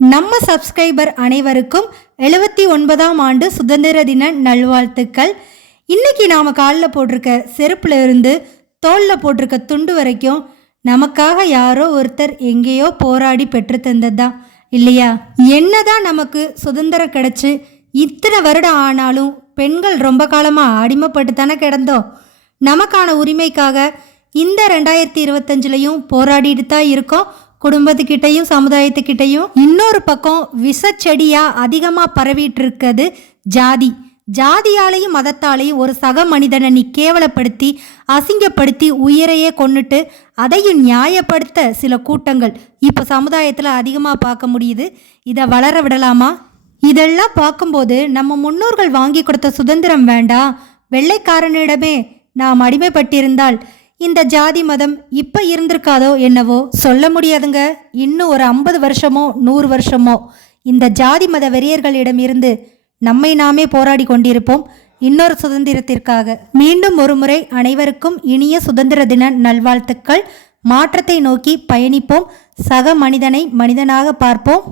நம்ம சப்ஸ்கிரைபர் அனைவருக்கும் 79ஆம் ஆண்டு சுதந்திர தின நல்வாழ்த்துக்கள். இன்னைக்கு நாம் காலில் போட்டிருக்க செருப்புல இருந்து தோளில் போட்டிருக்க துண்டு வரைக்கும் நமக்காக யாரோ ஒருத்தர் எங்கேயோ போராடி பெற்று தந்தது தான் இல்லையா? என்னதான் நமக்கு சுதந்திரம் கிடைச்சி இத்தனை வருடம் ஆனாலும் பெண்கள் ரொம்ப காலமாக அடிமைப்பட்டு தானே கிடந்தோம். நமக்கான உரிமைக்காக இந்த 2025லையும் போராடிட்டு தான் இருக்கோம். குடும்பத்துக்கிட்டையும் சமுதாயத்துக்கிட்டையும். இன்னொரு பக்கம் விஷச்செடியாக அதிகமாக பரவிட்டு இருக்கிறது ஜாதி. ஜாதியாலையும் மதத்தாலையும் ஒரு சக மனிதனை நீ கேவலப்படுத்தி அசிங்கப்படுத்தி உயிரையே கொன்னுட்டு அதையும் நியாயப்படுத்த சில கூட்டங்கள் இப்போ சமுதாயத்தில் அதிகமாக பார்க்க முடியுது. இதை வளர விடலாமா? இதெல்லாம் பார்க்கும்போது நம்ம முன்னோர்கள் வாங்கி கொடுத்த சுதந்திரம் வேண்டாம், வெள்ளைக்காரனிடமே நாம் அடிமைப்பட்டிருந்தால் இந்த ஜாதி மதம் இப்போ இருந்திருக்காதோ என்னவோ சொல்ல முடியாதுங்க. இன்னும் ஒரு 50 வருஷமோ 100 வருஷமோ இந்த ஜாதி மத வெறியர்களிடம் இருந்து நம்மை நாமே போராடி கொண்டிருப்போம் இன்னொரு சுதந்திரத்திற்காக. மீண்டும் ஒரு முறை அனைவருக்கும் இனிய சுதந்திர தின நல்வாழ்த்துக்கள். மாற்றத்தை நோக்கி பயணிப்போம். சக மனிதனை மனிதனாக பார்ப்போம்.